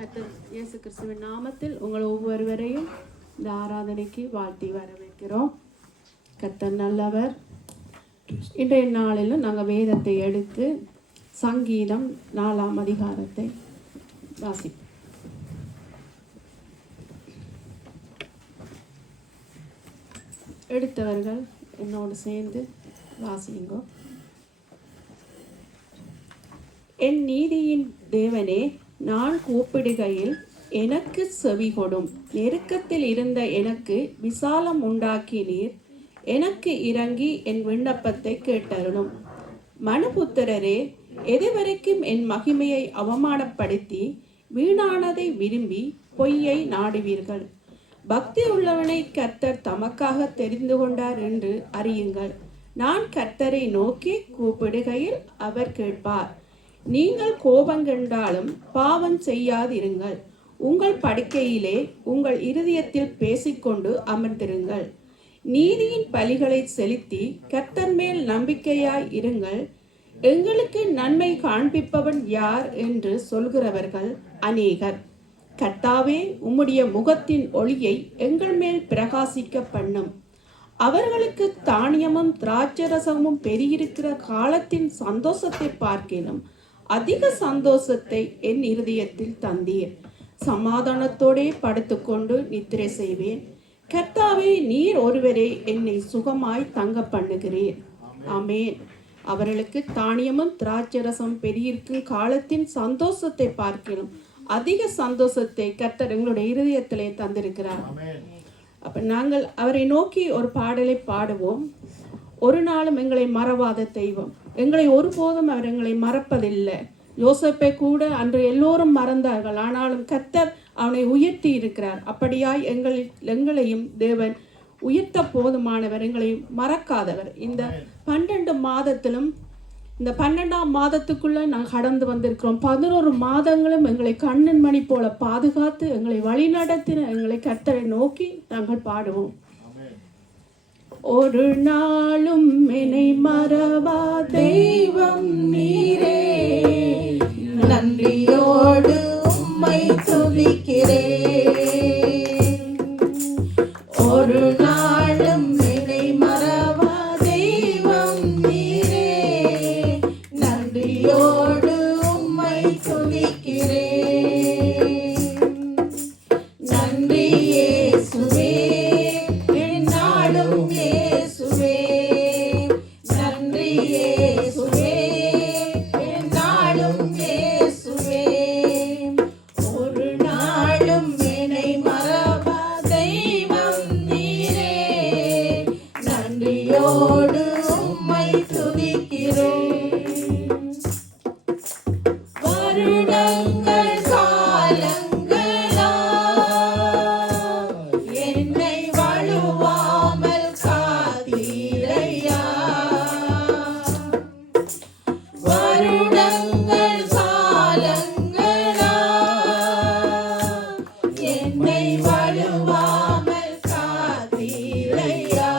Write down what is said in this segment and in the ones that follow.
கர்த்தர் இயேசு கிறிஸ்துவின் நாமத்தில் உங்கள் ஒவ்வொருவரையும் இந்த ஆராதனைக்கு வாழ்த்தி வரவேற்கிறோம். கர்த்தர் நல்லவர். இன்றைய நாளிலும் நாங்கள் வேதத்தை எடுத்து சங்கீதம் 4ஆம் அதிகாரத்தை வாசிப்போம். எடுத்தவர்கள் என்னோடு சேர்ந்து வாசியுங்கோ. என் நீதியின் தேவனே, நான் கூப்பிடுகையில் எனக்கு செவி கொடும். நெருக்கத்தில் இருந்த எனக்கு விசாலம் உண்டாக்கினீர். எனக்கு இறங்கி என் விண்ணப்பத்தை கேட்டருளும். மனுபுத்திரரே, எதுவரைக்கும் என் மகிமையை அவமானப்படுத்தி வீணானதை விரும்பி பொய்யை நாடுவீர்கள்? பக்தி உள்ளவனை கர்த்தர் தமக்காக தெரிந்து கொண்டார் என்று அறியுங்கள். நான் கர்த்தரை நோக்கி கூப்பிடுகையில் அவர் கேட்பார். நீங்கள் கோபங்கண்டாலும் பாவம் செய்யாதிருங்கள். உங்கள் படுக்கையிலே உங்கள் இருதயத்தில் பேசிக்கொண்டு அமர்ந்திருங்கள். நீதியின் பலிகளை செலுத்தி கர்த்தர் மேல் நம்பிக்கையாய் இருங்கள். எங்களுக்கு நன்மை காண்பிப்பவன் யார் என்று சொல்கிறவர்கள் அநேகர். கர்த்தாவே, உம்முடைய முகத்தின் ஒளியை எங்கள் மேல் பிரகாசிக்க பண்ணும். அவர்களுக்கு தானியமும் திராட்சரசமும் பெருகியிருக்கிற காலத்தின் சந்தோஷத்தை பார்க்கிலும் அதிக சந்தோஷத்தை என் இருதயத்தில் தந்தீர். சமாதானத்தோடே படுத்துக்கொண்டு நித்திரை செய்வேன். கர்த்தாவே, நீர் ஒருவரே என்னை சுகமாய் தங்க பண்ணுகிறீர். ஆமென். அவர்களுக்கு தானியமும் திராட்சரசம் பெருகியிருக்கும் காலத்தின் சந்தோஷத்தை பார்க்கிலும் அதிக சந்தோஷத்தை கர்த்தர் எங்களுடைய இருதயத்திலே தந்திருக்கிறார். அப்ப நாங்கள் அவரை நோக்கி ஒரு பாடலை பாடுவோம். ஒரு நாளும் எங்களை மறவாத தெய்வம். எங்களை ஒருபோதும் அவர் எங்களை மறப்பதில்லை. யோசேப்பை கூட அன்று எல்லோரும் மறந்தார்கள், ஆனாலும் கர்த்தர் அவனை உயர்த்தி இருக்கிறார். அப்படியாய் எங்களையும் தேவன் உயர்த்த போதுமானவர், எங்களை மறக்காதவர். இந்த 12 மாதத்திலும் இந்த 12ஆம் மாதத்துக்குள்ள நாங்கள் கடந்து வந்திருக்கிறோம். 11 மாதங்களும் எங்களை கண்ணன் மணி போல பாதுகாத்து எங்களை வழிநடத்தின எங்களை கர்த்தரை நோக்கி நாங்கள் பாடுவோம். ஒரு நாளும் என்னை மறவா தெய்வம் நீரே, நன்றியோடு உம்மை துதிக்கிறேன். ஒரு நாளும் என்னை மறவா தெய்வம் நீரே, நன்றியோடு உம்மை துதிக்கிறேன். நன்றி இயேசுவே, எந்நாளும் இயேசுவே. நன்றி இயேசுவே, எந்நாளும் இயேசுவே. ஒரு நாளும் என்னை மறவா தெய்வம் நீரே, நன்றியோடு உம்மை துதிக்கிறேன். வருடங்கள் காலங்களா என்னை வழுவாமல் காத்தீரையா. வருடங்கள் காலங்களா என்னை வழுவாமல் காத்தீரையா.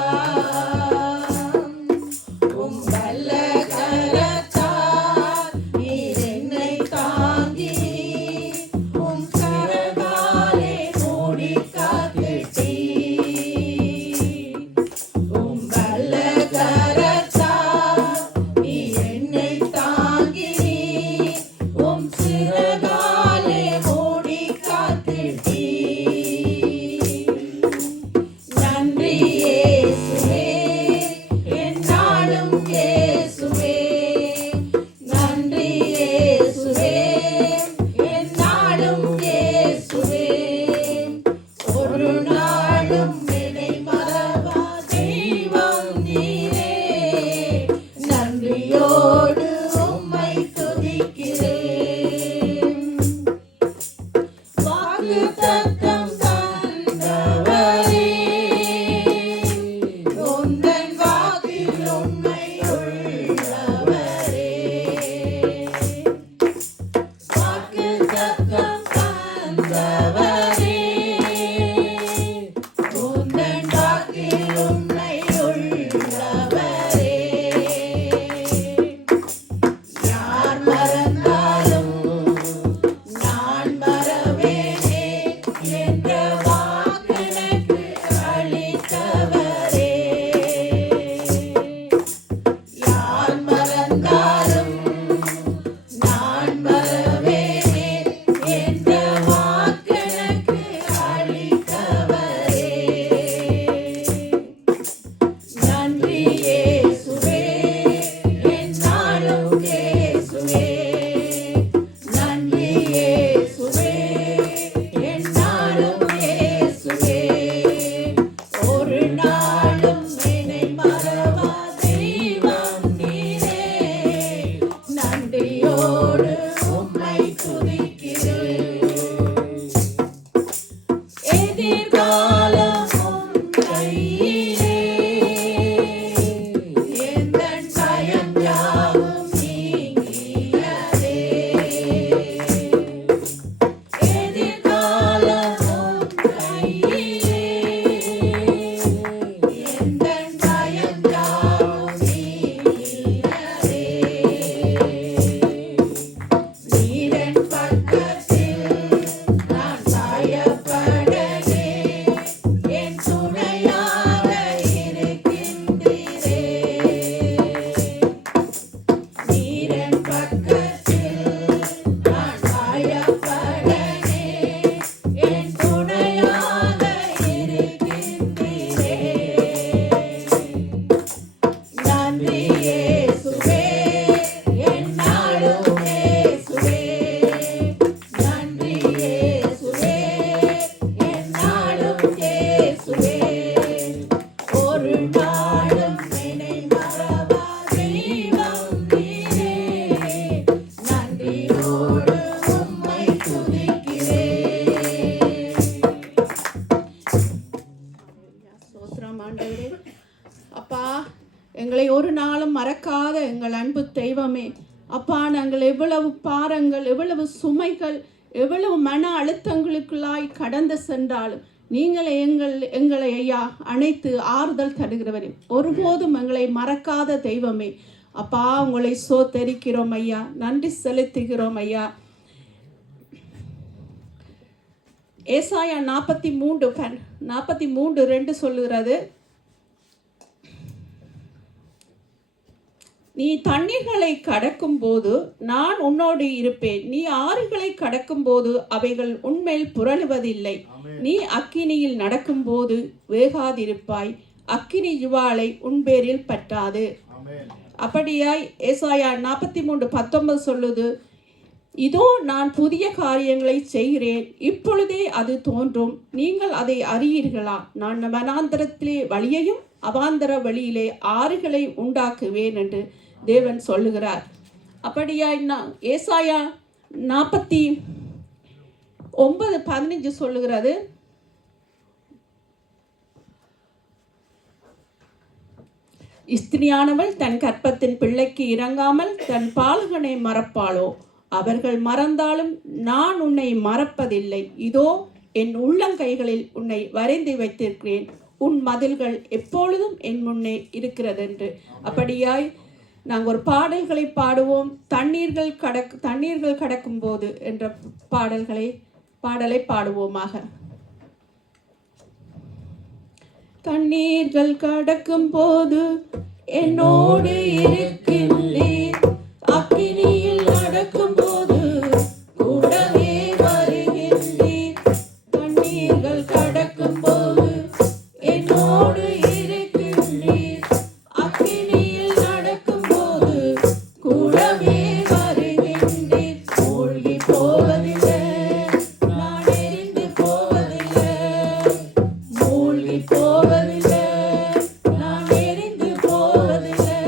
உம் வல்ல கரத்தால் நீர் என்னை தாங்கி, உம் கரத்தாலே மூடி காத்திட்டீர். உம் வல்ல கரத்தால் நீர் என்னை தாங்கி, உம் சிறகாலே மூடி காத்திட்டீர். நன்றி இயேசுவே, எந்நாளும் இயேசுவே. நன்றி இயேசுவே, எந்நாளும் இயேசுவே. ஒரு நாளும் என்னை மறவா தெய்வம் நீரே, நன்றியோடு உம்மை துதிக்கிறேன். வாக்குத்தத்தம் தந்தவரே, உந்தன் வாக்கில் உண்மை உள்ளவரே. வாக்குத்தத்தம் தந்தவரே, உந்தன் வாக்கில் உண்மை உள்ளவரே. யார் மறந்தாலும் நான் மறவேன். என்ற வாக்கெனக்கு அளித்தவரே. நன்றி இயேசுவே, என்னாலும் இயேசுவே. நன்றி இயேசுவே, என்னாலும் இயேசுவே. ஒரு நாளும் என்னை மறவா தெய்வம் நீரே. நன்றியோடு உம்மை துதிக்கிறேன். எதிர்காலம் உம் கையிலே. எந்தன் பயம் யாவும் நீங்கியதே. எதிர்காலம் உம் கையிலே. எந்தன் பயம் யாவும் நீங்கியதே. நீரன் பக்கத்தில் நான் சாயப்படவே. என் துணையாக இருக்கின்றீரே. நீரன் பக்கத்தில் நான் சாயப்படவே. என் துணையாக இருக்கின்றீரே. நன்றி இயேசுவே, என்னாலும் இயேசுவே. நன்றி இயேசுவே, என்னாலும் இயேசுவே. ஒரு நாளும் என்னை மறவா தெய்வம் நீரே. நன்றியோடு உம்மை துதிக்கிறேன். ஸ்தோத்திரம் ஆண்டவரே. அப்பா, எங்களை ஒரு நாளும் மறக்காத எங்கள் அன்பு தெய்வமே, அப்பா, நாங்கள் எவ்வளவு பாரங்கள், எவ்வளவு சுமைகள், எவ்வளவு மன அழுத்தங்களுக்குள்ளாய் கடந்து சென்றாலும் நீங்களே எங்களை ஐயா அணைத்து ஆறுதல் தருகிறவரே, ஒருபோதும் எங்களை மறக்காத தெய்வமே, அப்பா, உங்களை சோத்தரிக்கிறோம் ஐயா, நன்றி செலுத்துகிறோம் ஐயா. ஏசாயா 43:2 சொல்லுகிறது, நீ தண்ணீர்களை கடக்கும் போது நான் உன்னோடு இருப்பேன். நீ ஆறுகளை கடக்கும் போது அவைகள் உன்மேல் புரளுவதில்லை. நீ அக்கினியில் நடக்கும் போது வேகாதிருப்பாய். அக்கினி ஜுவாலை உன்பேரில் பற்றாது. அப்படியாய் ஏசாயா 43:19 சொல்லுது, இதோ நான் புதிய காரியங்களை செய்கிறேன், இப்பொழுதே அது தோன்றும், நீங்கள் அதை அறியீர்களா? நான் வனாந்தரத்திலே வழியையும் அவாந்தர வழியிலே ஆறுகளை உண்டாக்குவேன் என்று தேவன் சொல்லுகிறார். அப்படியாய் ஏசாயா 49:15 சொல்லுகிறது, ஸ்திரியானவள் தன் கற்பத்தின் பிள்ளைக்கு இறங்காமல் தன் பாலகனை மறப்பாளோ? அவர்கள் மறந்தாலும் நான் உன்னை மறப்பதில்லை. இதோ என் உள்ளங்கைகளில் உன்னை வரைந்து வைத்திருக்கிறேன். உன் மதில்கள் எப்பொழுதும் என் முன்னே இருக்கிறது என்று. அப்படியாய் நாங்கள் ஒரு பாடல்களை பாடுவோம். தண்ணீர்கள் கடக்கும் போது என்ற பாடலை பாடுவோமாக. தண்ணீர்கள் கடக்கும் போது என்னோடு இருக்கின்றீர். அக்கினியில் நடக்கும் போது கூடவே வருகின்றீர். தண்ணீர்கள் கடக்கும் போது என்னோடு இருக்கின்றீர். அக்கினியில் நடக்கும் போது கூடவே வருகின்றீர். மூழ்கி போவதில்லை, நான் எரிந்து போவதில்லை. மூழ்கி போவதில்லை, நான் எரிந்து போவதில்லை.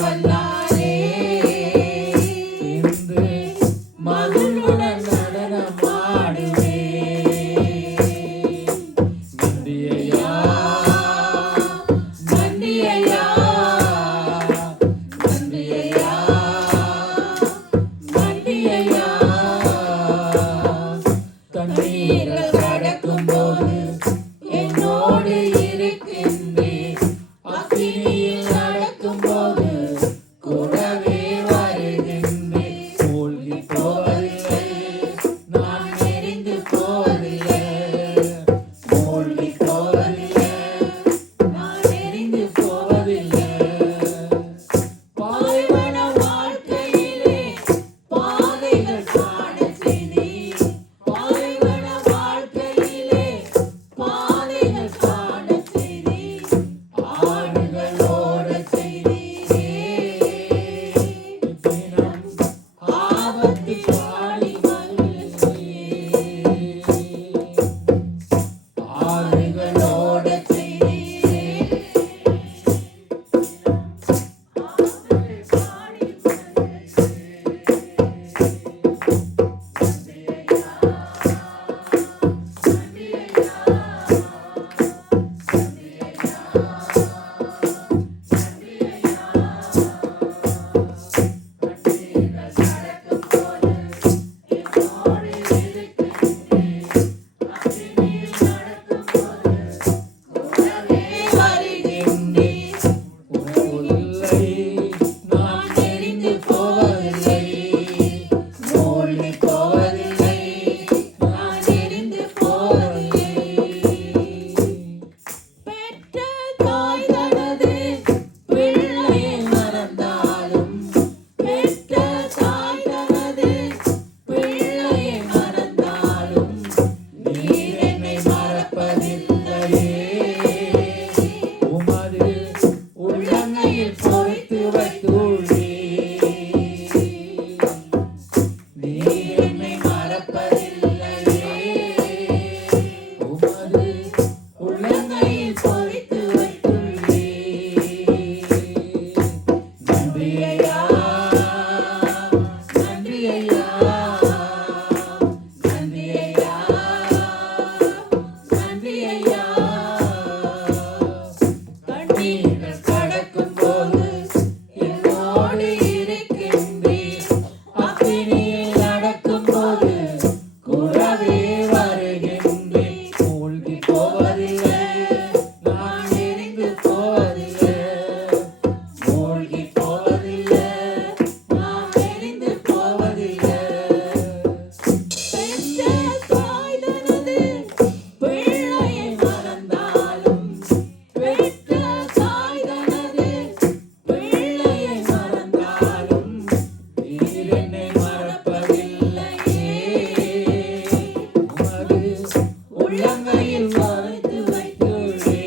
வல்லாரே இன்று மகிழ்வுடன் நடனமாடுவே. நன்றி ஐயா, நன்றி ஐயா, நன்றி ஐயா, நன்றி ஐயா. தண்ணீர்கள் கடக்கும் போது என்னோடு இருக்கின்றீர். அக்கினியில் நடக்கும் போது கூடவே வருகின்றீர். மூழ்கி போவதில்லை, நான் எரிந்து போவதில்லை. மூழ்கி போவதில்லை, நான் எரிந்து போவதில்லை. பாலைவன வாழ்க்கையிலே பாதைகள் காணச் செய்தீர். பாலைவன வாழ்க்கையிலே பாதைகள் காணச் செய்தீர். ஆறுகள் ஓடச் செய்தீரே. தினம் ஆபத்து பாடி மகிழ்ந்தீரே. ஆறுகள் ஓடச் செய்தீரே. நான் எரிந்து போவதில்லை. மூழ்கி போவதில்லை, நான் எரிந்து போவதில்லை. பெற்ற தாய் தனது பிள்ளையை மறந்தாலும், பெற்ற தாய் தனது பிள்ளையை மறந்தாலும், நீர் என்னை மறப்பதில்லையே. உமது உள்ளங்கையில் பொறித்து வைத்துள்ளீர். நீர் என்னை மறப்பதில்லையே. உமது உள்ளங்கையில் பொறித்து வைத்துள்ளீர். நன்றி ஐயா, நன்றி ஐயா, நன்றி ஐயா, நன்றி ஐயா. தண்ணீர்கள் கடக்கும் போது என்னோடு இருக்கின்றீர். அக்கினியில் நடக்கும் போது கூடவே வருகின்றீர். மூழ்கி போவதில்லை, நான் எரிந்து போவதில்லை. மூழ்கி போவதில்லை, நான் எரிந்து போவதில்லை. பெற்ற தாய் தனது பிள்ளையை மறந்தாலும், பெற்ற தாய் தனது பிள்ளையை மறந்தாலும், நீர் என்னை மறப்பதில்லையே. உமது உள்ளங்கையில் மறைத்து வைத்துள்ளீர்.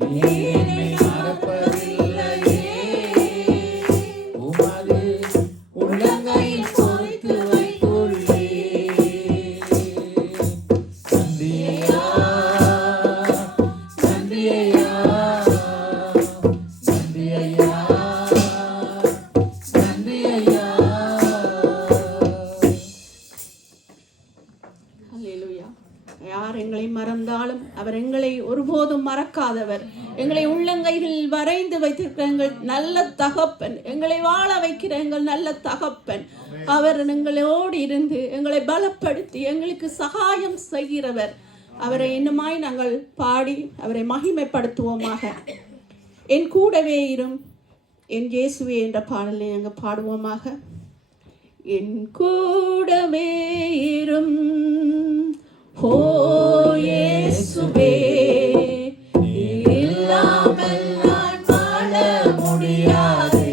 நீர் என்னை மறப்பதில்லையே. உமது உள்ளங்கையில் பொறித்து வைத்துள்ளீர். நன்றி ஐயா, நன்றி ஐயா, நன்றி ஐயா, நன்றி ஐயா. அல்லேலூயா. யார் எங்களை மறந்தாலும் அவர் எங்களை ஒருபோதும் மறக்காதவர். எங்களை உள்ளங்கைகளில் வரைந்து வைத்திருக்கிற எங்கள் நல்ல தகப்பன், எங்களை வாழ வைக்கிற எங்கள் நல்ல தகப்பன். அவர் எங்களோடு இருந்து எங்களை பலப்படுத்தி எங்களுக்கு சகாயம் செய்கிறவர். அவரை இன்னுமாய் நாங்கள் பாடி அவரை மகிமைப்படுத்துவோமாக. என் கூடவே இரும் என் இயேசுவே என்ற பாடலை நாங்கள் பாடுவோமாக. என் கூடவே இரும் ஓ இயேசுவே, நீர் இல்லாமல் நான் வாழ முடியாது.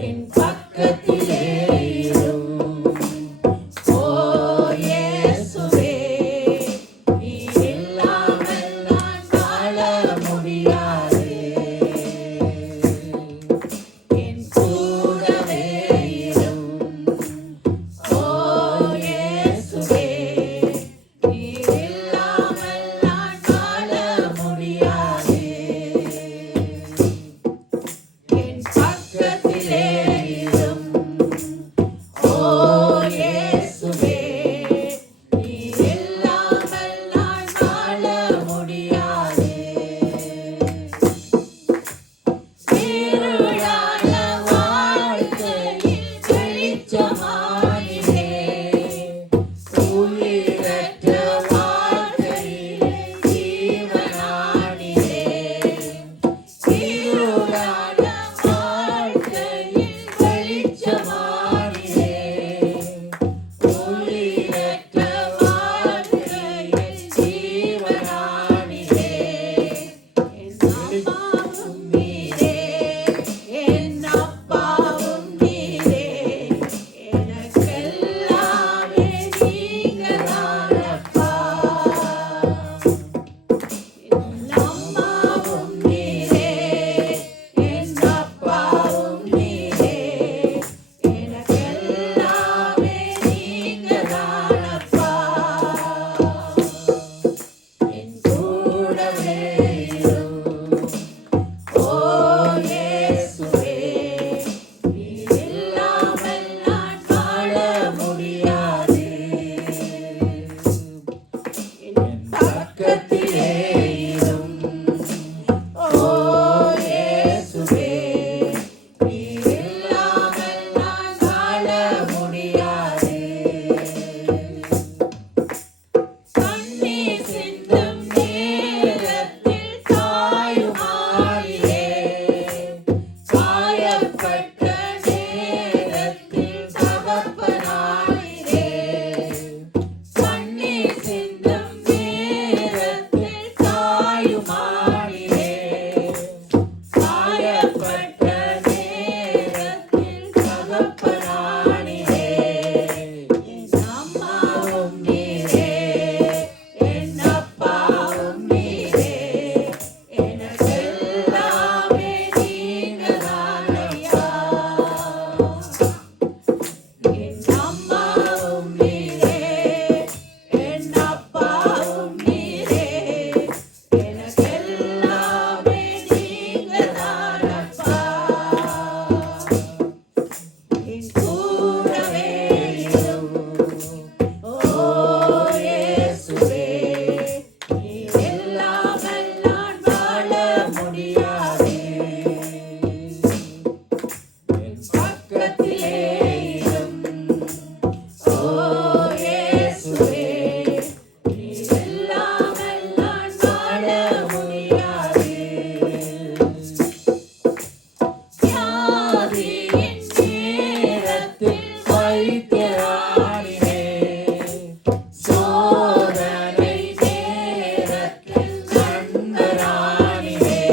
என் பக்கத்திலே இரும் ஓ இயேசுவே, நீர் இல்லாமல் நான் வாழ முடியாது. என் கூடவே இரும் ஓ இயேசுவே, நீர் இல்லாமல் நான் வாழ முடியாது. கூடவே இரும். ஓ இயேசுவே, நீர் இல்லாமல் நான் வாழ முடியாது. என் பக்கத்திலே இரும். ஓ இயேசுவே, நீர் இல்லாமல் நான் வாழ முடியாது. கண்ணீர் சிந்தும் நேரத்தில் தாயுமானியே, காயப்பட்ட நேரத்தில் தகப்பனாயிரே. கண்ணீர் சிந்தும் நேரத்தில் தாயுமானியே, காயப்பட்ட நேரத்தில் தகப்பனானிரே. என் அம்மாவும் நீரே, என் அப்பாவும் நீரே, எனக்கெல்லாமே நீங்கதான் ஐயா. என் அம்மாவும் நீரே, என் அப்பாவும் நீரே, எனக்கெல்லாமே நீங்கதான் அப்பா. என் கூடவே இரும். ஓ இயேசுவே, நீர் இல்லாமல் நான் வாழ முடியாது. என் பக்கத்திலே இரும். ஓ இயேசுவே, நீர் இல்லாமல் நான் வாழ முடியாது. வியாதியின் நேரத்தில் வைத்தியரானிரே, சோதனை நேரத்தில் நண்பரானிரே.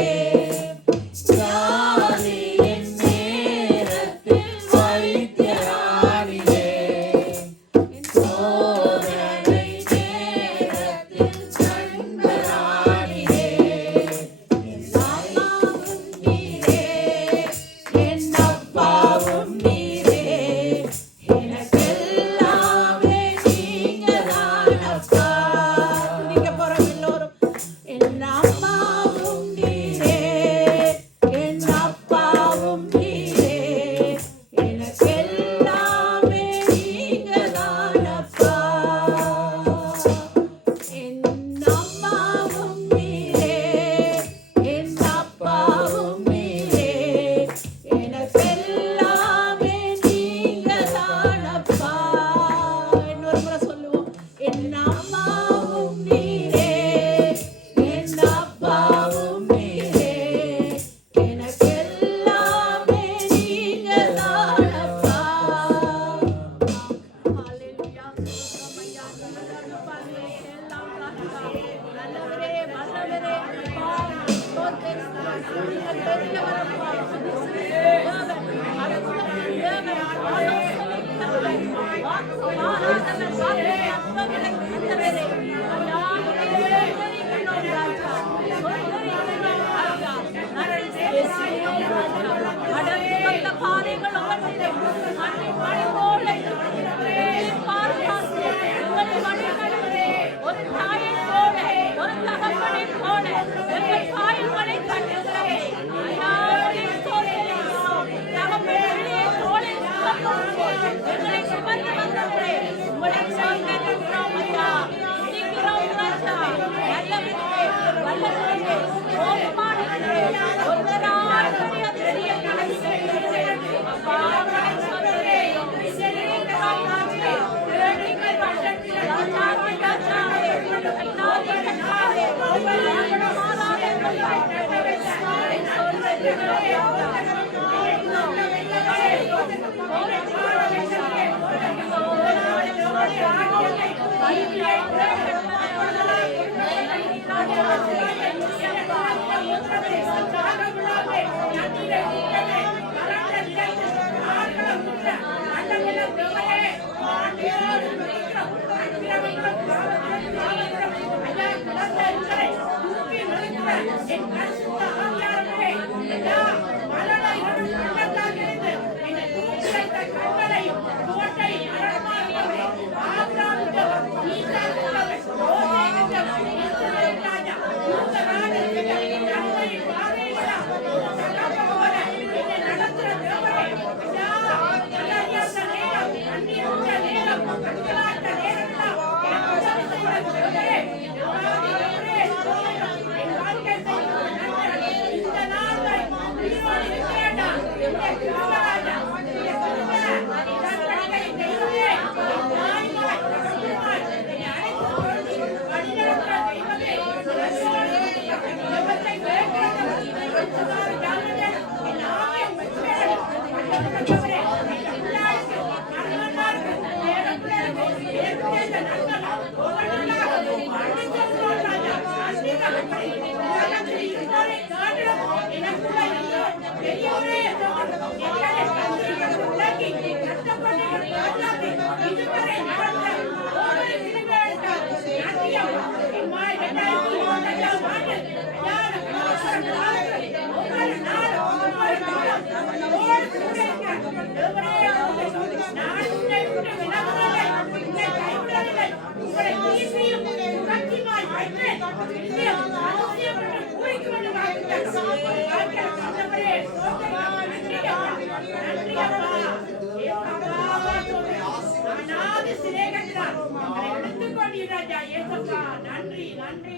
வியாதியின் நேரத்தில் வைத்தியரானிரே, சோதனை நேரத்தில் நண்பரானிரே. என் அம்மாவும் நீரே, என் அப்பாவும் நீரே, எனக்கெல்லாமே நீங்கதான் அப்பா. துதிக்க போறோம் எல்லோரும். என் அம்மாவும் நீரே, என் அப்பாவும் நீரே, எனக்கெல்லாமே நீங்கதான் அப்பா. என் அம்மாவும் நீரே, என் அப்பாவும் நீரே, எனக்கெல்லாமே நீங்கதான் அப்பா. இன்னொரு முறை சொல்லுவோம். என் அம்மாவும் நீரே, என் அப்பாவும் நீரே, எனக்கெல்லாமே நீங்கதான் அப்பா. ஹalleluya. சோதமையா நல்லவரே, எல்லாம் ராஜாவே, நல்லவரே, வல்லவரே, அப்பா, ஸ்தோத்திரம். நீங்கள் பெரியவரப்பா, அதிசயமானவர், அற்புதமான தேவன், ஆலோசனை தந்தவர், வாக்கு மாறாதவர், வாக்கை அற்புதங்களை தந்தவரே. ஐயா, சோதரிக்கிறோம் ராஜா, சோதரிக்கிறோம் ராஜா, நன்றி பேசுகிறோம் ராஜா. கடந்து வந்த பாதைகள் ஒவ்வொன்றையும் மண்ணின் மழை போல பாதுகாத்து எங்களை வழிநடத்துகிறே. ஒரு தாயைப் போல, ஒரு தகப்பனைப் போல எங்கள் காயங்களை கட்டுகிறே. ஐயா, ஸ்தோத்திரம். தகப்பன் பிள்ளையை தோளில் சுமப்பது போல் எங்களை சுமந்து வந்தவரே, உங்களை சார்ந்திருக்கிறோம் ஐயா. துதிக்கிறோம் ராஜா. நல்லவரே, வல்லவரே, போதுமானவரே, ஒருவரால் முடியாத காரியங்களை செய்கிறவரே. அப்பா, உங்களை சொல்கிறே. விசேஷிக்கிறோம் ராஜா. வேண்டிங்கள் வல்லவரே, ராஜாவே, ராஜாவே, கர்த்தாவே, கர்த்தாவே, உங்கள் மாறாதே வல்லவரே, சாமி சொல்கிறேன் நன்றி.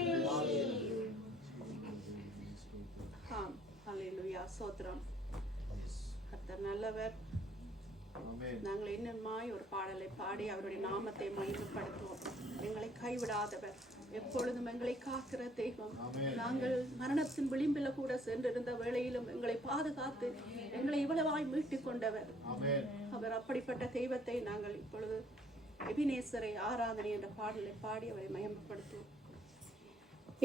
ஆம், ஹல்லேலூயா, ஸ்தோத்திரம். கர்த்தர் நல்லவர். நாங்கள் இன்னுமாய் ஒரு பாடலை பாடி அவருடைய நாமத்தை மகிமைப்படுத்துவோம். எங்களை கைவிடாதவர், எப்பொழுதும் எங்களை காக்கிற தெய்வம். நாங்கள் மரணத்தின் விளிம்பில் கூட சென்றிருந்த வேளையிலும் எங்களை பாதுகாத்து எங்களை இவ்வளவாய் மீட்டுக் கொண்டவர். அவர் அப்படிப்பட்ட தெய்வத்தை நாங்கள் இப்பொழுது எபினேசரை ஆராதனை என்ற பாடலை பாடி அவரை மகிமைப்படுத்துவோம்.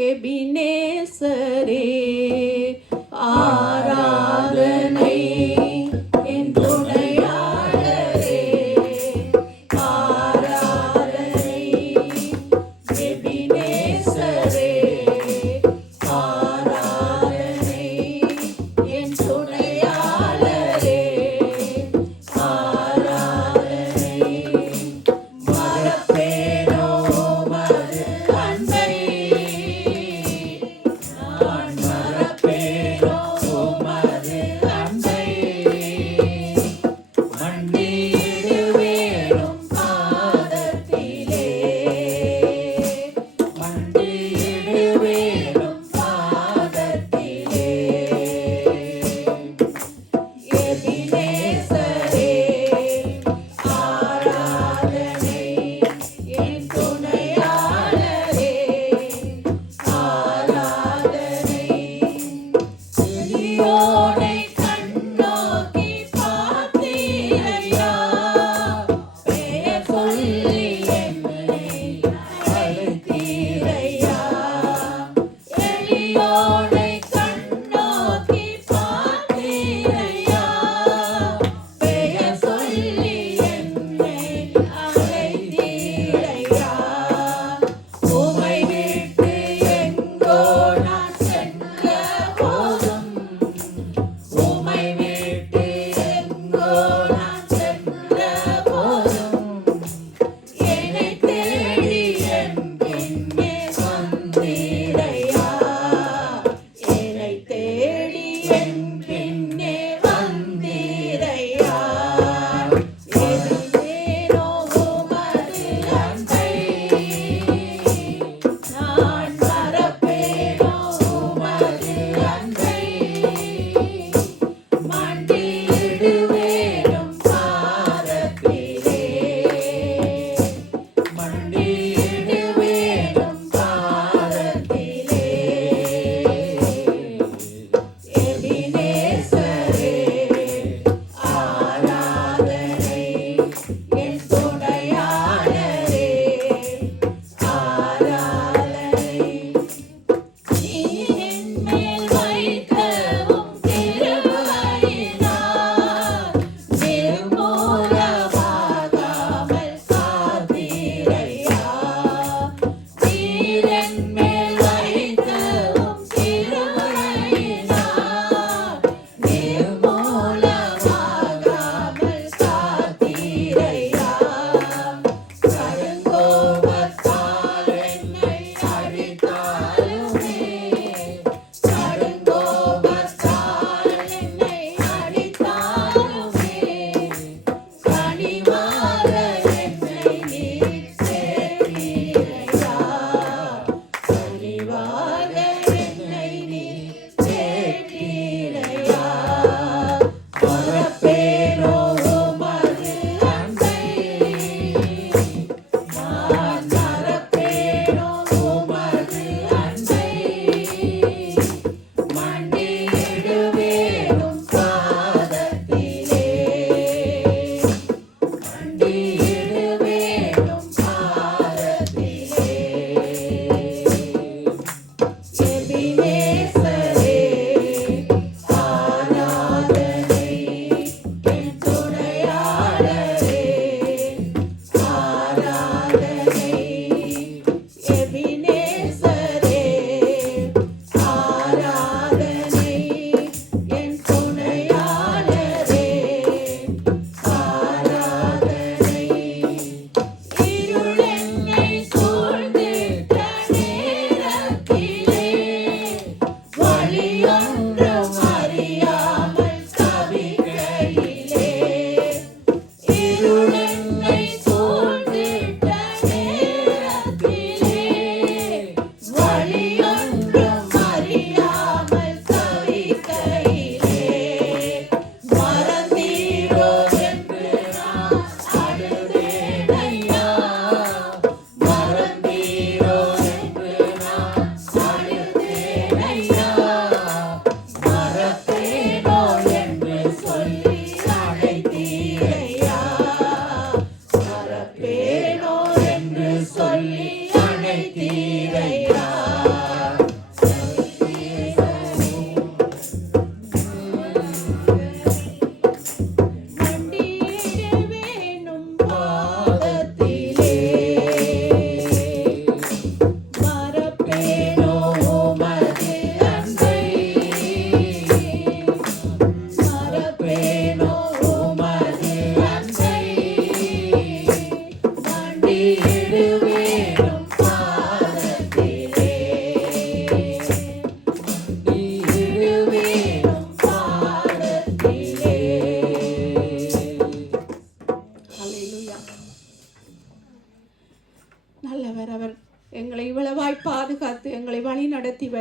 எபினேசரே ஆராதனை, என் துணையாளரே ஆராதனை. எபினேசரே ஆராதனை, என் துணையாளரே ஆராதனை. மறப்பேனோ மது அன்பை, நான் மறப்பேனோ மது அன்பை. மண்டியிடுவேனும் பாதத்திலே, மண்டியிடுவேனும் பாதத்திலே. எபினேசரே ஆராதனை, என் துணையாளரே ஆராதனை. எளியோனை கண்ணோக்கி பார்த்தீரையா, பெயர் சொல்லி என்னை அழைத்தீரையா. எளியோனை கண்ணோக்கி பார்த்தீரையா, பெயர் சொல்லி என்னை அழைத்தீரையா. உம்மை விட்டு எங்கோ நான் சென்ற போதும், உம்மை விட்டு எங்கோ நான் சென்ற போதும், என்னை தேடி என் பின்னே வந்தீரையா.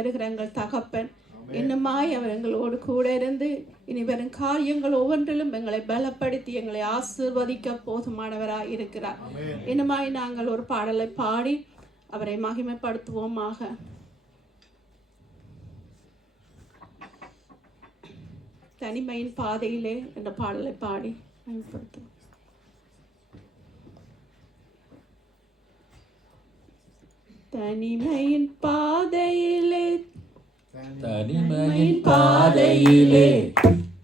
வருகிற எங்கள் தகப்பன் இன்னுமாய் அவர் எங்களோடு கூட இருந்து இனி வரும் காரியங்கள் ஒவ்வொன்றிலும் எங்களை பலப்படுத்தி எங்களை ஆசீர்வதிக்க போதுமானவராய் இருக்கிறார். இன்னுமாய் நாங்கள் ஒரு பாடலை பாடி அவரை மகிமைப்படுத்துவோமாக. தனிமையின் பாதையிலே என்ற பாடலை பாடி மகிமைப்படுத்துவோம். தனிமையின் பாதையிலே தனிமையின் பாதையிலே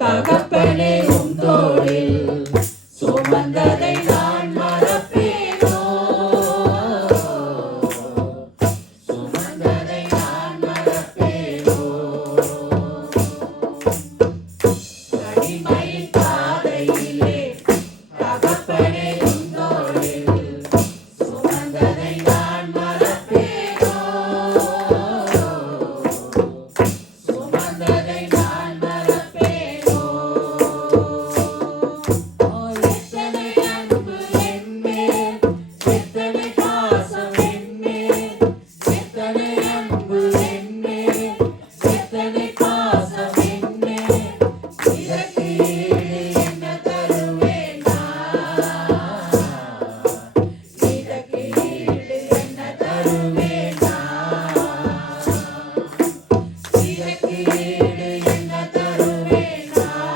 தகப்பனே உந்தோளில் சுமந்ததை நான் மறப்பேனோ, சுமந்ததை நான் மறப்பேனோ. தனிமையின் பாதையிலே தகப்பனே உந்தோளில் சுமந்ததை நான் மறப்பேனோ, சுமந்ததை நான் மறப்பேனோ. எத்தனை அன்பு என் மேல், எத்தனை பாசம் என் மேல், எத்தனை அன்பு என் மேல், எத்தனை பாசம் என் மேல். இதற்கு ஈடு என்ன தருவேன் நான், இதற்கு ஈடு என்ன தருவேன் நான், இதற்கு ஈடு என்ன தருவேன் நான்,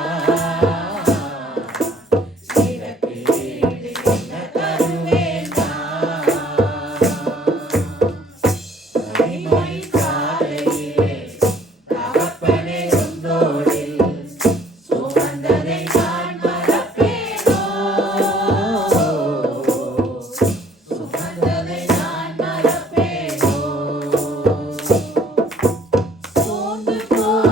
இதற்கு ஈடு என்ன தருவேன் நான். தனிமையின் பாதையிலே தகப்பனே உந்தோளில் சுமந்ததை நான் மறப்பேனோ, சுமந்ததை நான் மறப்பேனோ. சோர்ந்து போன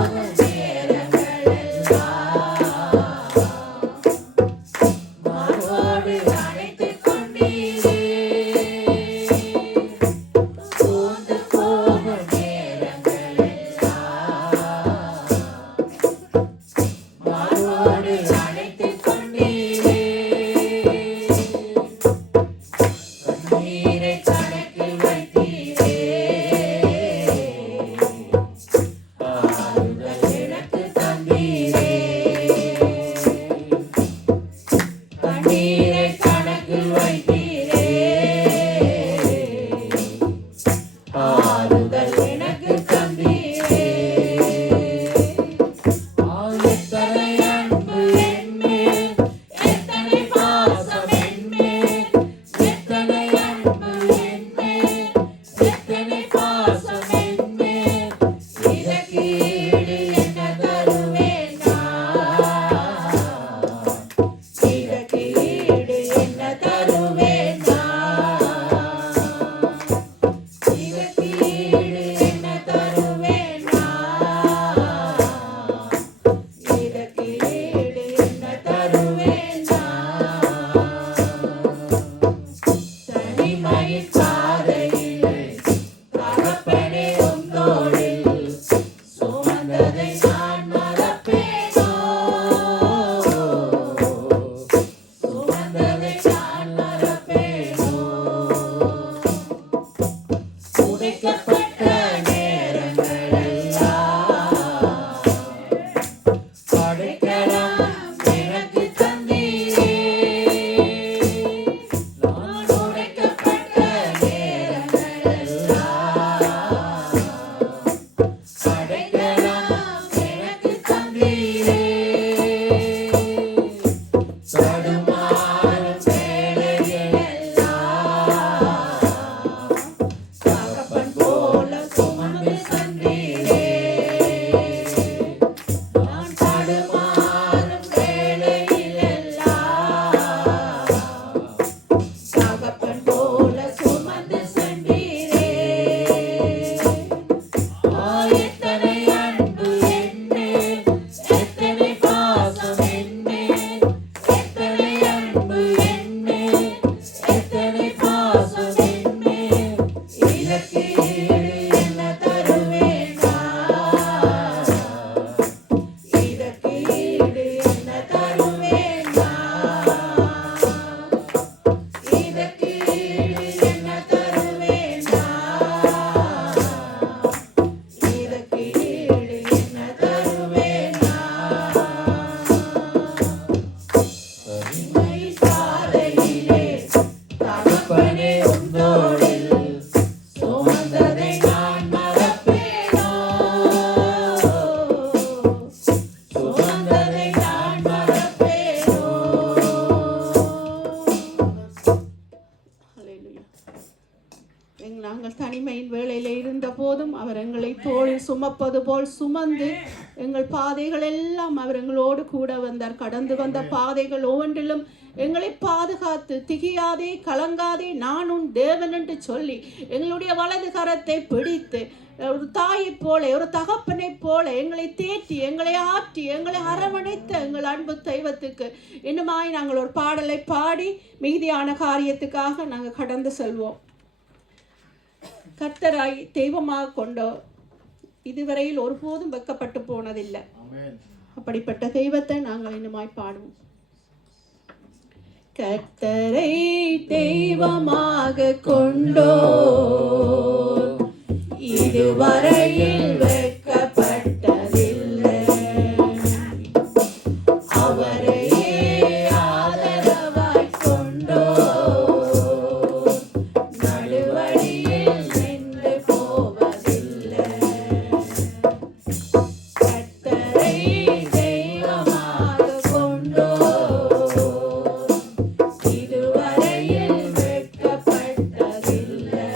சுமப்பது போல் சுமந்து எங்கள் பாதைகள் எல்லாம் அவர் எங்களோடு கூட வந்தார். கடந்து வந்த பாதைகள் ஒவ்வொன்றிலும் எங்களை பாதுகாத்து திகியாதே கலங்காதே நான் உன் தேவன் என்று சொல்லி எங்களுடைய வலது கரத்தை பிடித்து ஒரு தாயைப் போல ஒரு தகப்பனைப் போல எங்களை தேற்றி எங்களை ஆற்றி எங்களை அரவணைத்த எங்கள் அன்பு தெய்வத்துக்கு இன்னுமாய் நாங்கள் ஒரு பாடலை பாடி மீதியான காரியத்துக்காக நாங்கள் கடந்து செல்வோம். கர்த்தராய் தெய்வமாக கொண்டோ இதுவரையில் ஒருபோதும் வெக்கப்பட்டு போனதில்லை. அப்படிப்பட்ட தெய்வத்தை நாங்கள் இன்னுமாய் பாடுவோம். கர்த்தரை தெய்வமாக கொண்டோ இதுவரையில் வெட்கப்பட்டதில்லை. அவரையே ஆதரவாய் கொண்டோ நடுவழியில் நின்று போவதில்லை. கர்த்தரை தெய்வமாக கொண்டோ இதுவரையில் வெட்கப்பட்டதில்லை.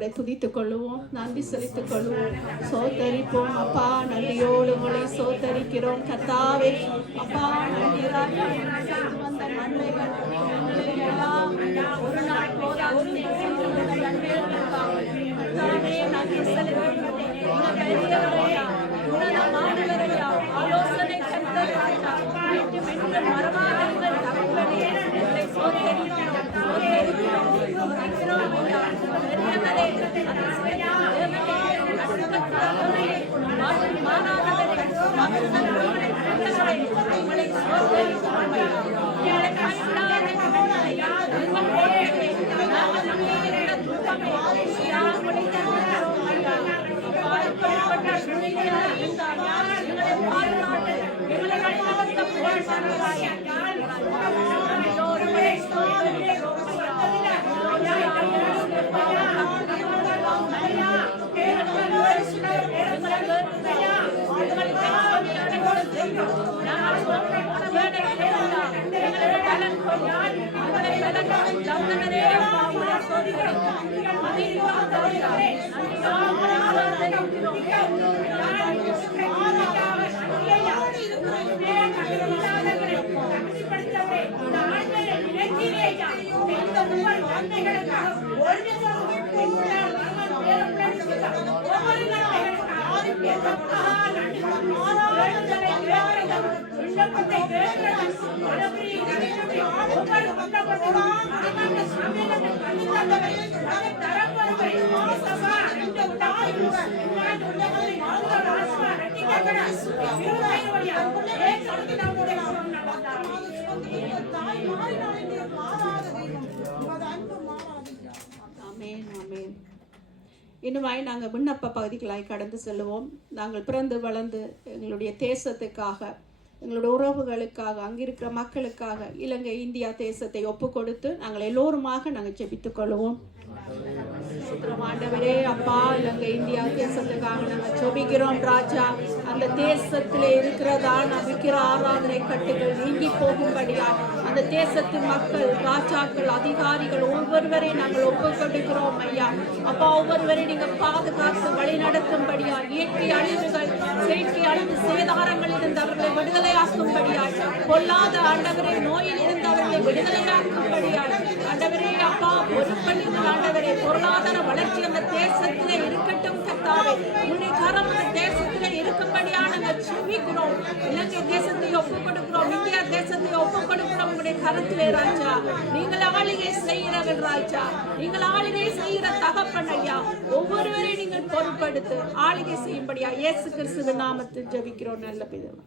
ஆண்டவரை துதித்துக் கொள்ளுவோம், நன்றி செலுத்திக் கொள்வோம், சோத்தரிப்போம். அப்பா, நன்றியோடு உங்களை சோத்தரிக்கிறோம் கர்த்தாவே. அப்பா, நன்றி ராஜா. வந்த நன்மைகள் எங்களுக்கு எல்லாம் ஒரு நாள் போதாது. கர்த்தாவே, நன்றி செலுத்துகிறோம். நீங்க பெரியவரையா, உன்னதமானவரையா, ஆலோசனை கர்த்தர் ராஜா. மீண்டும் மீண்டும் மறவாதீர்கள் தகப்பனே. உங்களை சோத்தரிக்கிறோம், சோத்தரிக்கிறோம், சோத்தரிக்கிறோம் ஐயா. பெரியவரே, அதிசயமான தேவனே, அற்புதமானவரே, மாறாதவரே, மாறாதவரே, உங்களை சோத்தரிக்கிறோம் ஐயா. உங்களை கைவிடாத ஐயா, உங்கள் கோட்டையே, நாங்கள் நம்பியிருந்த துன்பமே, ஐயா, உங்களை தருகிறோம் ஐயா. அப்பா, இப்படிப்பட்ட சூழ்நிலையாக இருந்தால் எங்களை பாதுகாத்து எங்களை வழிநடத்த போராடுவாய். எல்லோருமே சோதரிக்கிறோம் ஐயா. எல்லோருடைய பாவம் ஆமென், ஆமென். இன்னுமாய் நாங்கள் விண்ணப்ப பகுதிகளாய் கடந்து செல்லுவோம். நாங்கள் பிறந்து வளர்ந்து எங்களுடைய தேசத்துக்காக, எங்களுடைய உறவுகளுக்காக, அங்கிருக்கிற மக்களுக்காக, இலங்கை இந்தியா தேசத்தை ஒப்பு கொடுத்து நாங்கள் எல்லோருமாக நாங்கள் ஜெபித்துக் கொள்வோம். ஆண்டவரே, அப்பா, இலங்கை இந்தியா தேசத்துக்காக நாங்கள் ஜெபிக்கிறோம் ராஜா. அந்த தேசத்திலே இருக்கிறதான விக்கிர ஆராதனை கட்டுகள் நீங்கி போகும்படியா அந்த தேசத்து மக்கள், ராஜாக்கள், அதிகாரிகள் ஒவ்வொருவரையும் நாங்கள் ஒப்பு கொடுக்கிறோம் ஐயா. அப்பா, ஒவ்வொருவரை நீங்க பாதுகாத்து வழி நடத்தும்படியா, இயற்கை அழிவுகள், செயற்கை அழிவு சேதாரங்கள் இருந்து அவர்களை விடுதலையாக்கும்படியா, பொல்லாத ஆண்டவரை நோயில் இருந்து அவர்களை விடுதலையாக்கும்படியா ஆண்டவரே, அப்பா, பொறுப்பளித்த ஆண்டவரே, பொருளாதார வளர்ச்சி அந்த தேசத்திலே இருக்கட்டும் கர்த்தாவே. உன்னுடைய கரம் அந்த தேசத்திலே இருக்கும்படியா நாங்கள் ஜெபிக்கிறோம். இலங்கை தேசத்தை ஒப்பு கொடுக்கிறோம், இந்தியா தேசத்தை ஒப்பு கொடுக்கிறோம் உங்களுடைய கரத்திலே ராஜா. நீங்கள் ஆளுகை செய்கிறவர்கள் ராஜா, நீங்கள் ஆளுகை செய்கிற தகப்பன் ஐயா. ஒவ்வொருவரையும் நீங்கள் பொறுப்படுத்து ஆளுகை செய்யும்படியா இயேசு கிறிஸ்துவின் நாமத்தில் ஜெபிக்கிறோம் நல்ல பிதாவே.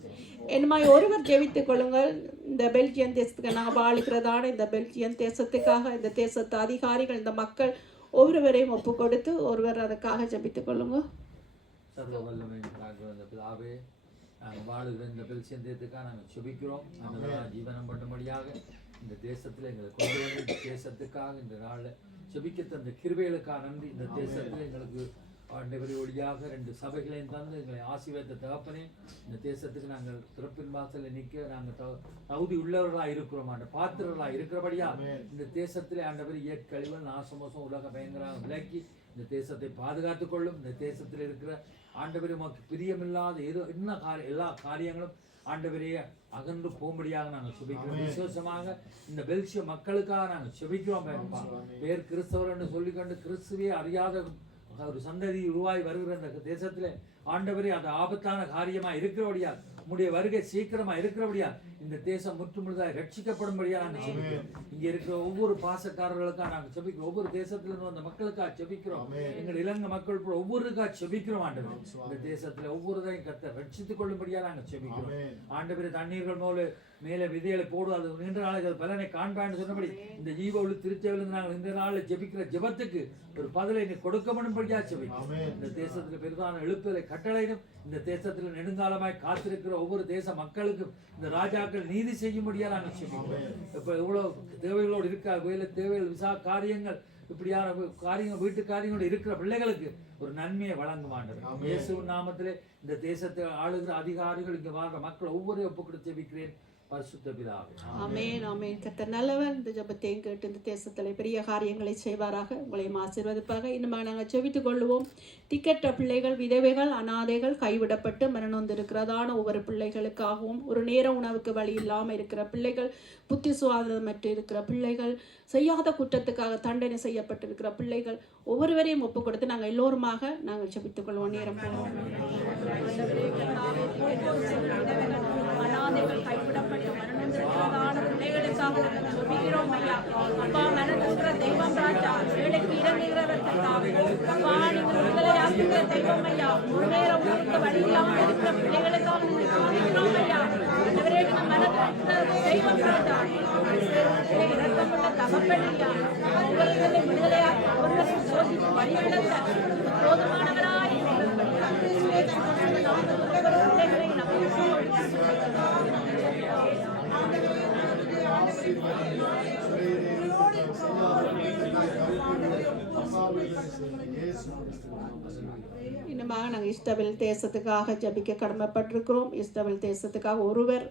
என்னமாய் ஒருவர் ஜெபித்துக் கொள்ளுங்கள். இந்த பெல்ஜியன் தேசத்துக்கு நான் வாழுகிறதான இந்த பெல்ஜியன் தேசத்துக்காக இந்த தேசத்து அதிகாரிகள், இந்த மக்கள் ஒவ்வொருவரையும் ஒப்பு கொடுத்து ஒருவர் அதுக்காக ஜெபித்துக் கொள்ளுங்க. சர்வ வல்லமை பிதாவே, நாங்கள் வாழுகிற இந்த பெல்ஜியன் தேசத்துக்காக நாங்கள் ஜெபிக்கிறோம். நாங்கள் ஜீவனம் பண்ணும்படியாக இந்த தேசத்தில் எங்களை கொண்டு வந்து இந்த தேசத்துக்காக இந்த நாளில் ஜெபிக்க தந்த கிருபைகளுக்காக நன்றி. இந்த தேசத்தில் எங்களுக்கு ஆண்டவரை ஒளியாக 2 சபைகளையும் தந்து எங்களை ஆசீர்வதித்த தகப்பனே, இந்த தேசத்துக்கு நாங்கள் திறப்பின் வாசலில் நிற்க நாங்கள் தகுதி உள்ளவர்களாக இருக்கிறோம். பாத்திரர்களாக இருக்கிறபடியா இந்த தேசத்திலே ஆண்டவர் இயற்கழிவுகள், நாசமோசம், உலக பயங்கரமாக விலக்கி இந்த தேசத்தை பாதுகாத்துக் கொள்ளும். இந்த தேசத்தில் இருக்கிற ஆண்டவரை உமக்கு பிரியமில்லாத எல்லா காரியங்களும் ஆண்டவரையே அகன்று போகும்படியாக நாங்கள் சுபிக்கிறோம். விசேஷமாக இந்த பெல்ஜிய மக்களுக்காக நாங்கள் சுபிக்கிறோம். பேர் கிறிஸ்தவர் என்று சொல்லிக்கொண்டு கிறிஸ்துவே அறியாத ஒரு சந்ததி உருவாய் வருகிற இந்த தேசத்துல ஆண்டவரே, அது ஆபத்தான காரியமா இருக்கிறபடியா, உங்களுடைய வருகை சீக்கிரமா இருக்கிறபடியா இந்த தேசம் முற்றுமுழுதாக ரட்சிக்கப்படும்படியா நாங்கள் செபிக்கிறோம். இங்க இருக்கிற ஒவ்வொரு பாசக்காரர்களுக்காக நாங்கள் செபிக்கிறோம். ஒவ்வொரு தேசத்திலிருந்து வந்த மக்களுக்காக செபிக்கிறோம். எங்கள் இலங்கை மக்கள் ஒவ்வொருக்காக செபிக்கிறோம். ஆண்டவர், இந்த தேசத்துல ஒவ்வொருதையும் கர்த்தர் ரட்சித்துக் கொள்ளும்படியா நாங்கள் செபிக்கிறோம். ஆண்டவரே, தண்ணீர்கள் மேலே விதைகளை போடும், அது நீண்ட நாளைக்கு பலனை காண்பான்னு சொன்னபடி இந்த ஜீவ ஒளி திருச்சபையிலிருந்து நாங்கள் இந்த நாளில் ஜெபிக்கிற ஜெபத்துக்கு ஒரு பதிலை நீ கொடுக்கப்படும்படியா செபிக்கிறோம். இந்த தேசத்துல பெரிதான எழுப்புதலை கட்டளையிடும். இந்த தேசத்துல நெடுங்காலமாய் காத்திருக்கிற ஒவ்வொரு தேச மக்களுக்கும் இந்த ராஜாக்கள் நீதி செய்யும்படியா நாங்கள் செபிக்கிறோம். இப்ப எவ்வளவு தேவைகளோடு இருக்கா, வேலை தேவைகள், விசா காரியங்கள், இப்படியான காரியங்கள், வீட்டு காரியங்களோடு இருக்கிற பிள்ளைகளுக்கு ஒரு நன்மையை வழங்க மாட்டேன். இயேசுவின் நாமத்திலே இந்த தேசத்தை ஆளுகிற அதிகாரிகள், இங்க வாழ்ற மக்கள் ஒவ்வொரு ஒப்புக்கொடுத்து ஜெபிக்கிறேன். பரிசுத்த பிதாவே. ஆமென் ஆமென். கர்த்தர் நல்லவர். இந்த ஜெபத்தையும் கேட்டு இந்த தேசத்தில் பெரிய காரியங்களை செய்வாராக. உங்களையும் ஆசீர்வதிப்பாக. இன்னும் நாங்கள் செவித்துக் கொள்வோம். திக்கற்ற பிள்ளைகள், விதவைகள், அனாதைகள், கைவிடப்பட்டு மரணொந்திருக்கிறதான ஒவ்வொரு பிள்ளைகளுக்காகவும், ஒரு நேர உணவுக்கு வழி இல்லாமல் இருக்கிற பிள்ளைகள், புத்தி சுவாதமற்று இருக்கிற பிள்ளைகள், செய்யாத குற்றத்துக்காக தண்டனை செய்யப்பட்டிருக்கிற பிள்ளைகள் ஒவ்வொருவரையும் ஒப்பு கொடுத்து நாங்கள் எல்லோருமாக நாங்கள் செபித்துக் கொள்வோம். நேரம் போவோம். அனாதைகள், கைவிடப்பட்டு மரணந்திருக்கிறதான பிள்ளைகளுக்காக ஜெபிக்கிறோம் ஐயா. அப்பா, மனதிருக்கிற தெய்வம் ராஜா, ஏழைக்கு இறங்குகிறவர் கர்த்தாவே. அப்பா, நீங்கள் விடுதலையாக்குகிற தெய்வம் ஐயா. முன்னேற உணவுக்கு வழி இல்லாமல் இருக்கிற பிள்ளைகளுக்காக ஜெபிக்கிறோம் ஐயா. ஆண்டவரே, நீங்கள் மனதிருக்கிற தெய்வம் ராஜா, இரக்கமுள்ள தகப்பன் ஐயா. அவர்களை விடுதலையாக்கி அவர்களுக்கு சோதித்து வழிநடத்த போதுமானவராய் பிள்ளைகளை இன்னுமாக நாங்கள் இஸ்ரவேல் தேசத்துக்காக ஜபிக்க கடமைப்பட்டிருக்கிறோம். இஸ்ரவேல் தேசத்துக்காக ஒருவர்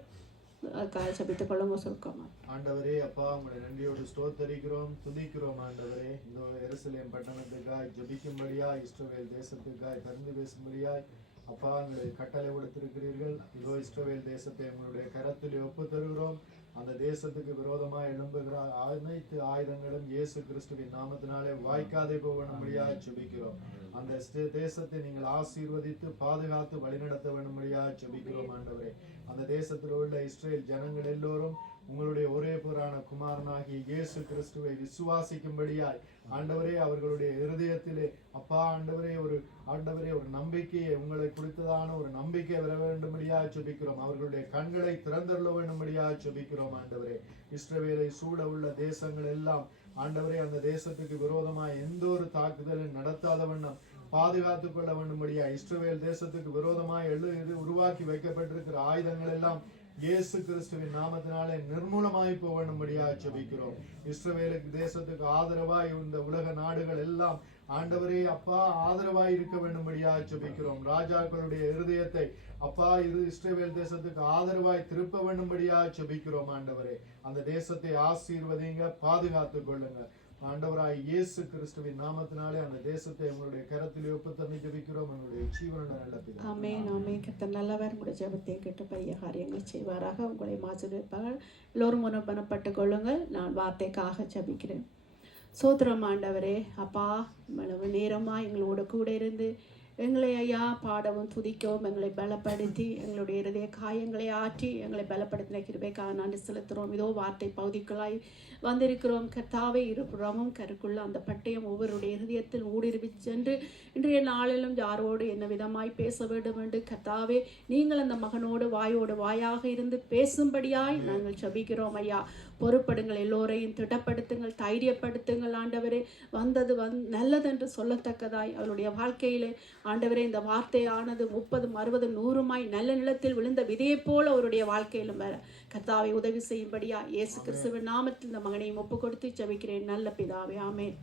அதுக்காக ஜபித்துக் கொள்ளுங்க சுருக்கமா. ஆண்டவரே அப்பா, உங்களை நன்றியோடு ஸ்தோத்தரிக்கிறோம், துதிக்கிறோம். ஆண்டவரே, இந்த எருசலேம் பட்டணத்துக்காய் ஜபிக்கும்படியா, இஸ்ரவேல் தேசத்துக்காய் பரிந்து பேசும்படியாய் அப்பா எங்களை கட்டளை கொடுத்திருக்கிறீர்கள். இதோ இஸ்ரவேல் தேசத்தை உங்களுடைய கரத்தில் ஒப்பு தருகிறோம். அந்த தேசத்துக்கு விரோதமாக எழும்புகிற அனைத்து ஆயுதங்களும் இயேசு கிறிஸ்துவின் நாமத்தினாலே வாய்க்காதே போகணும்படியாக ஜெபிக்கிறோம். அந்த தேசத்தை நீங்கள் ஆசீர்வதித்து பாதுகாத்து வழிநடத்த வேண்டும்படியாக ஜெபிக்கிறோம். ஆண்டவரே, அந்த தேசத்தில் உள்ள இஸ்ரேல் ஜனங்கள் எல்லோரும் உங்களுடைய ஒரே புறான குமாரனாகிய இயேசு கிறிஸ்துவை விசுவாசிக்கும்படியாய் ஆண்டவரே, அவர்களுடைய இருதயத்திலே அப்பா ஆண்டவரே ஒரு நம்பிக்கையை, உங்களை குறித்ததான ஒரு நம்பிக்கை வர வேண்டும்படியாக ஜெபிக்கிறோம். அவர்களுடைய கண்களை திறந்தருள வேண்டும்படியாக ஜெபிக்கிறோம். ஆண்டவரே, இஸ்ரவேலை சூழ உள்ள தேசங்கள் எல்லாம் ஆண்டவரே, அந்த தேசத்துக்கு விரோதமாக எந்த ஒரு தாக்குதலும் நடத்தாத வண்ணம் பாதுகாத்துக் கொள்ள வேண்டும்படியா, இஸ்ரவேல் தேசத்துக்கு விரோதமாக உருவாக்கி வைக்கப்பட்டிருக்கிற ஆயுதங்கள் எல்லாம் இயேசு கிறிஸ்துவின் நாமத்தினாலே நிர்மூலமாய் போக வேண்டும்படியாக ஜெபிக்கிறோம். இஸ்ரவேலுக்கு தேசத்துக்கு ஆதரவாய் இந்த உலக நாடுகள் எல்லாம் ஆண்டவரே அப்பா ஆதரவாய் இருக்க வேண்டும்படியாக ஜெபிக்கிறோம். ராஜாக்களுடைய இருதயத்தை அப்பா இஸ்ரவேல் தேசத்துக்கு ஆதரவாய் திருப்ப வேண்டும்படியாக ஜெபிக்கிறோம். ஆண்டவரே, அந்த தேசத்தை ஆசீர்வதிங்க, பாதுகாத்துக் கொள்ளுங்க. ஆண்டவராய் இயேசு கிறிஸ்துவின் நாமத்தினாலே அந்த தேசத்தை உங்களுடைய கரத்தில் ஒப்புத்தந்து ஜெபிக்கிறோம். உங்களுடைய ஜீவனுள்ள நல்ல பிதாவே. ஆமென் ஆமென். கர்த்தர் நல்லவர். உங்களுடைய ஜெபத்தை கேட்டு பெரிய காரியங்களை செய்வாராக. உங்களை ஆசீர்வதிப்பார்கள். எல்லோரும் முனப்பட்டு கொள்ளுங்கள். நான் வார்த்தைக்காக ஜெபிக்கிறேன். சோத்திரம் ஆண்டவரே, அப்பா இவ்வளவு நேரமா எங்களோட கூட இருந்து எங்களை ஐயா பாடவும் துதிக்கவும் எங்களை பலப்படுத்தி எங்களுடைய இருதய காயங்களை ஆற்றி எங்களை பலப்படுத்தின கிருபைக்காக நன்றி செலுத்துகிறோம். இதோ வார்த்தை பகுதிகளாய் வந்திருக்கிறோம். கர்த்தாவே, இருபுறமும் கருக்குள்ள அந்த பட்டயம் ஒவ்வொருடைய இருதயத்தில் ஊடுருவி சென்று இன்றைய நாளிலும் யாரோடு என்ன விதமாய் பேச வேண்டும் என்று கர்த்தாவே நீங்கள் அந்த மகனோடு வாயோடு வாயாக இருந்து பேசும்படியாய் நாங்கள் ஜெபிக்கிறோம். ஐயா, பொறுப்படுங்கள், எல்லோரையும் திடப்படுத்துங்கள், தைரியப்படுத்துங்கள். ஆண்டவரே, வந்தது நல்லதென்று சொல்லத்தக்கதாய் அவருடைய வாழ்க்கையிலே ஆண்டவரே இந்த வார்த்தையானது 30, 60, 100 நல்ல நிலத்தில் விழுந்த விதையைப் போல அவருடைய வாழ்க்கையிலும் வர கர்த்தாவை உதவி செய்யும்படியா இயேசு கிறிஸ்துவின் நாமத்தில் இந்த மகனையும் ஒப்பு கொடுத்து ஜெபிக்கிறேன் நல்ல பிதாவே. ஆமென்.